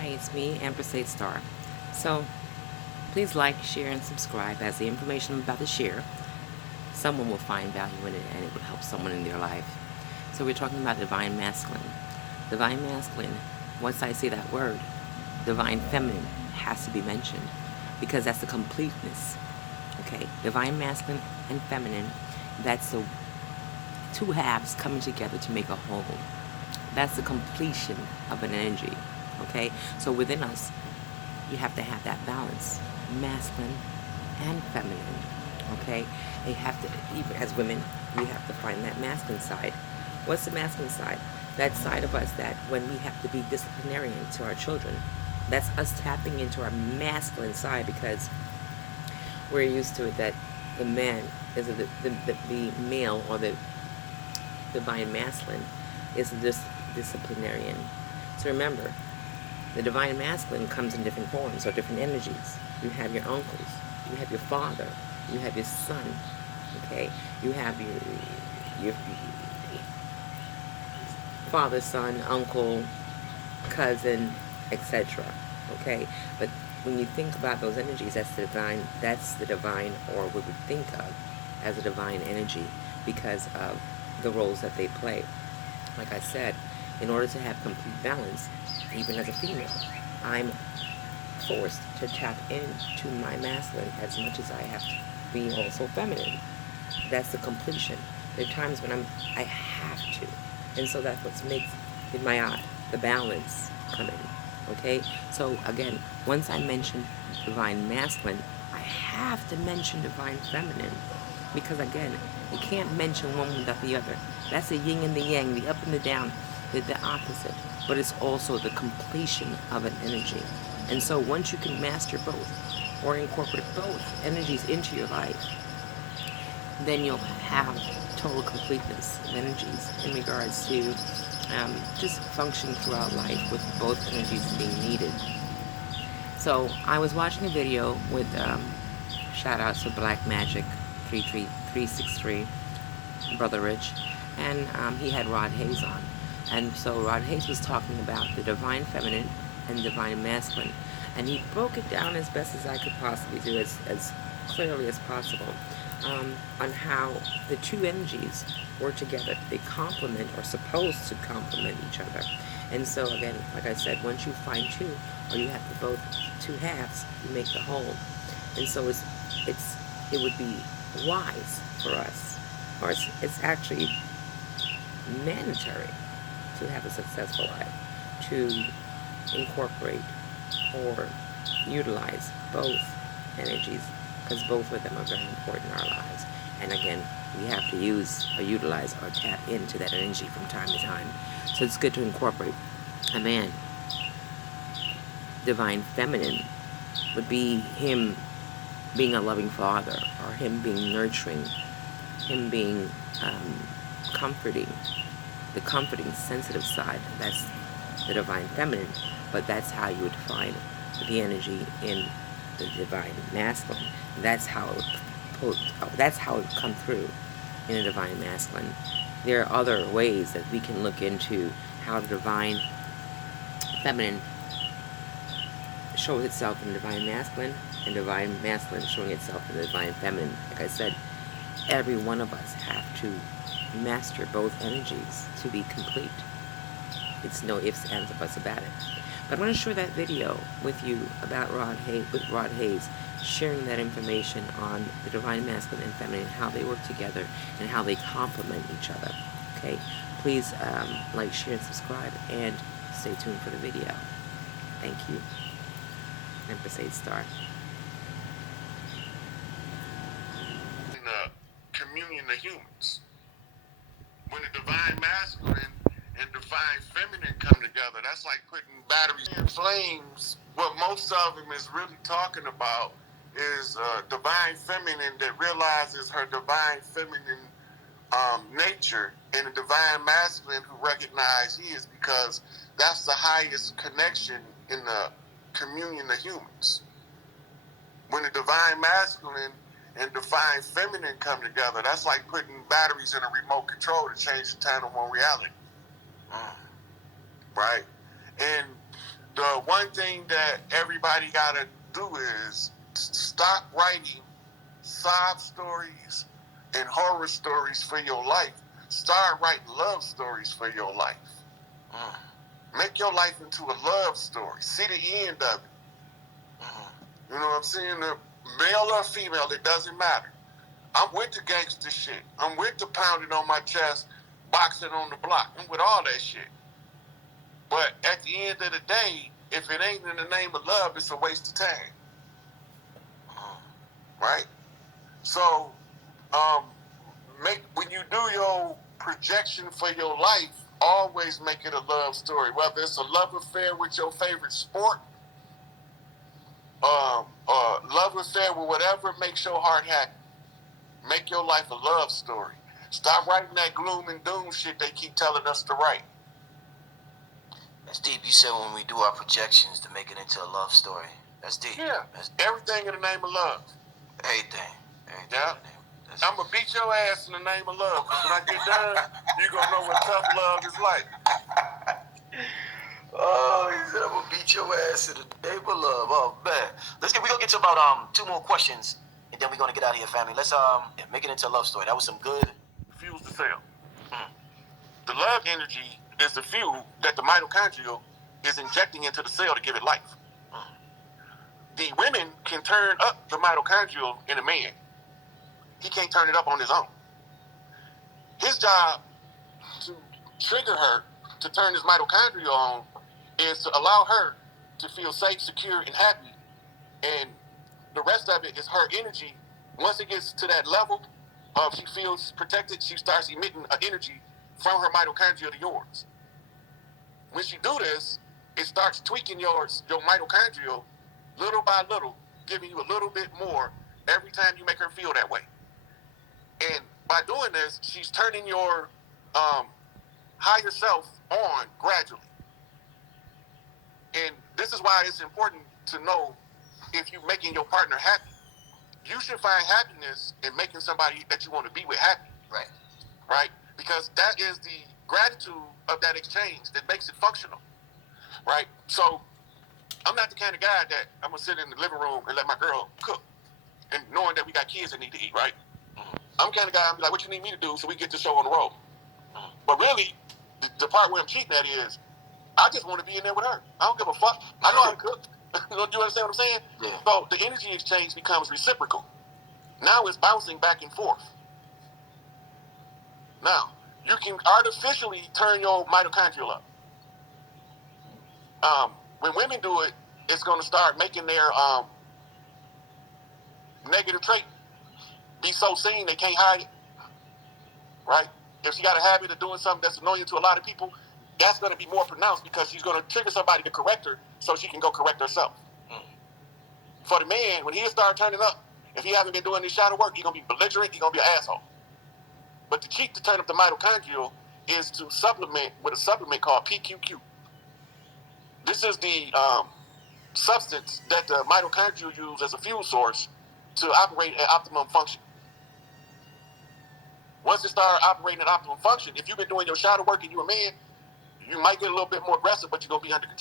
Hi, it's me, Empress 8 Star. So, please like, share, and subscribe as the information I'm about to share, someone will find value in it and it will help someone in their life. So we're talking about divine masculine. Divine masculine, once I say that word, divine feminine has to be mentioned because that's the completeness. Okay? Divine masculine and feminine, that's the two halves coming together to make a whole. That's the completion of an energy. Okay? So within us, you have to have that balance, masculine and feminine. Okay? You have to, even as women, we have to find that masculine side. What's the masculine side? That side of us that when we have to be disciplinarian to our children, that's us tapping into our masculine side because we're used to it that the man is the male or the divine masculine is the disciplinarian. So remember, the divine masculine comes in different forms or different energies. You have your uncles, you have your father, you have your son, okay? You have your father, son, uncle, cousin, etc. Okay? But when you think about those energies, that's the divine, or what we think of as a divine energy because of the roles that they play. Like I said, in order to have complete balance, even as a female, I'm forced to tap into my masculine as much as I have to be also feminine. That's the completion. There are times when I have to, and so that's what makes the balance come in. Okay, so again, once I mention divine masculine, I have to mention divine feminine because again, you can't mention one without the other. That's the yin and the yang, the up and the down, the opposite. But it's also the completion of an energy. And so once you can master both or incorporate both energies into your life, then you'll have total completeness of energies in regards to just functioning throughout life with both energies being needed. So I was watching a video with shout outs to Black Magic 333, Brother Rich, and he had Rod Hayes on. And so Rod Hayes was talking about the divine feminine and divine masculine. And he broke it down as best as I could possibly do, as clearly as possible, on how the two energies work together. They complement, or supposed to complement each other. And so again, like I said, once you find two, or you have the both two halves, you make the whole. And so it would be wise for us, or it's actually mandatory to have a successful life, to incorporate or utilize both energies, because both of them are very important in our lives. And again, we have to use or utilize or tap into that energy from time to time. So it's good to incorporate. A man, divine feminine, would be him being a loving father, or him being nurturing, him being comforting, the comforting, sensitive side. That's the divine feminine, but that's how you would define the energy in the divine masculine. That's how it would come through in a divine masculine. There are other ways that we can look into how the divine feminine shows itself in the divine masculine, and divine masculine showing itself in the divine feminine. Like I said, every one of us have to master both energies to be complete. It's no ifs, ands, or buts about it. But I'm going to share that video with you about Rod Hayes, sharing that information on the divine masculine and feminine, how they work together and how they complement each other. Okay, please like, share, and subscribe, and stay tuned for the video. Thank you. Empress 8 Star. In the communion of humans. When the divine masculine and divine feminine come together, that's like putting batteries in flames. What most of them is really talking about is divine feminine that realizes her divine feminine nature, and a divine masculine who recognize he is, because that's the highest connection in the communion of humans. When the divine masculine and divine feminine come together, that's like putting batteries in a remote control to change the time to one reality. Right? And the one thing that everybody gotta do is stop writing sob stories and horror stories for your life. Start writing love stories for your life. Make your life into a love story. See the end of it. You know what I'm saying? Male or female, it doesn't matter. I'm with the gangster shit. I'm with the pounding on my chest, boxing on the block. I'm with all that shit. But at the end of the day, if it ain't in the name of love, it's a waste of time. Right? So, when you do your projection for your life, always make it a love story. Whether it's a love affair with your favorite sport, love affair with whatever makes your heart happy. Make your life a love story. Stop writing that gloom and doom shit they keep telling us to write. That's deep. You said when we do our projections to make it into a love story. That's deep. Yeah. That's everything in the name of love. Everything. Yeah. I'm going to beat your ass in the name of love. Because when I get done, you're going to know what tough love is like. Oh, he said I'm going to beat your ass in the name of love. Oh, man. We're going to get to about 2 more questions, and then we're going to get out of here, family. Let's make it into a love story. That was some good. Fuels the cell. The love energy is the fuel that the mitochondria is injecting into the cell to give it life. The women can turn up the mitochondria in a man. He can't turn it up on his own. His job to trigger her to turn his mitochondria on is to allow her to feel safe, secure, and happy. And the rest of it is her energy. Once it gets to that level of she feels protected, she starts emitting an energy from her mitochondria to yours. When she do this, it starts tweaking your mitochondria little by little, giving you a little bit more every time you make her feel that way. And by doing this, she's turning your higher self on gradually. And this is why it's important to know if you're making your partner happy. You should find happiness in making somebody that you want to be with happy. Right. Right? Because that is the gratitude of that exchange that makes it functional. Right? So I'm not the kind of guy that I'm going to sit in the living room and let my girl cook. And knowing that we got kids that need to eat, right? I'm the kind of guy, I'm like, what you need me to do so we get the show on the road? But really, the part where I'm cheating at is, I just want to be in there with her. I don't give a fuck. I know how to cook. You understand what I'm saying? Yeah. So the energy exchange becomes reciprocal. Now it's bouncing back and forth. Now, you can artificially turn your mitochondria up. When women do it, it's going to start making their negative trait be so seen they can't hide it. Right? If she got a habit of doing something that's annoying to a lot of people, that's going to be more pronounced because she's going to trigger somebody to correct her so she can go correct herself. For the man, when he start turning up, if he hasn't been doing his shadow work, he's going to be belligerent, he's going to be an asshole. But the cheat to turn up the mitochondria is to supplement with a supplement called PQQ. This is the substance that the mitochondria use as a fuel source to operate at optimum function. Once it starts operating at optimum function, if you've been doing your shadow work and you're a man, you might get a little bit more aggressive, but you're going to be under control.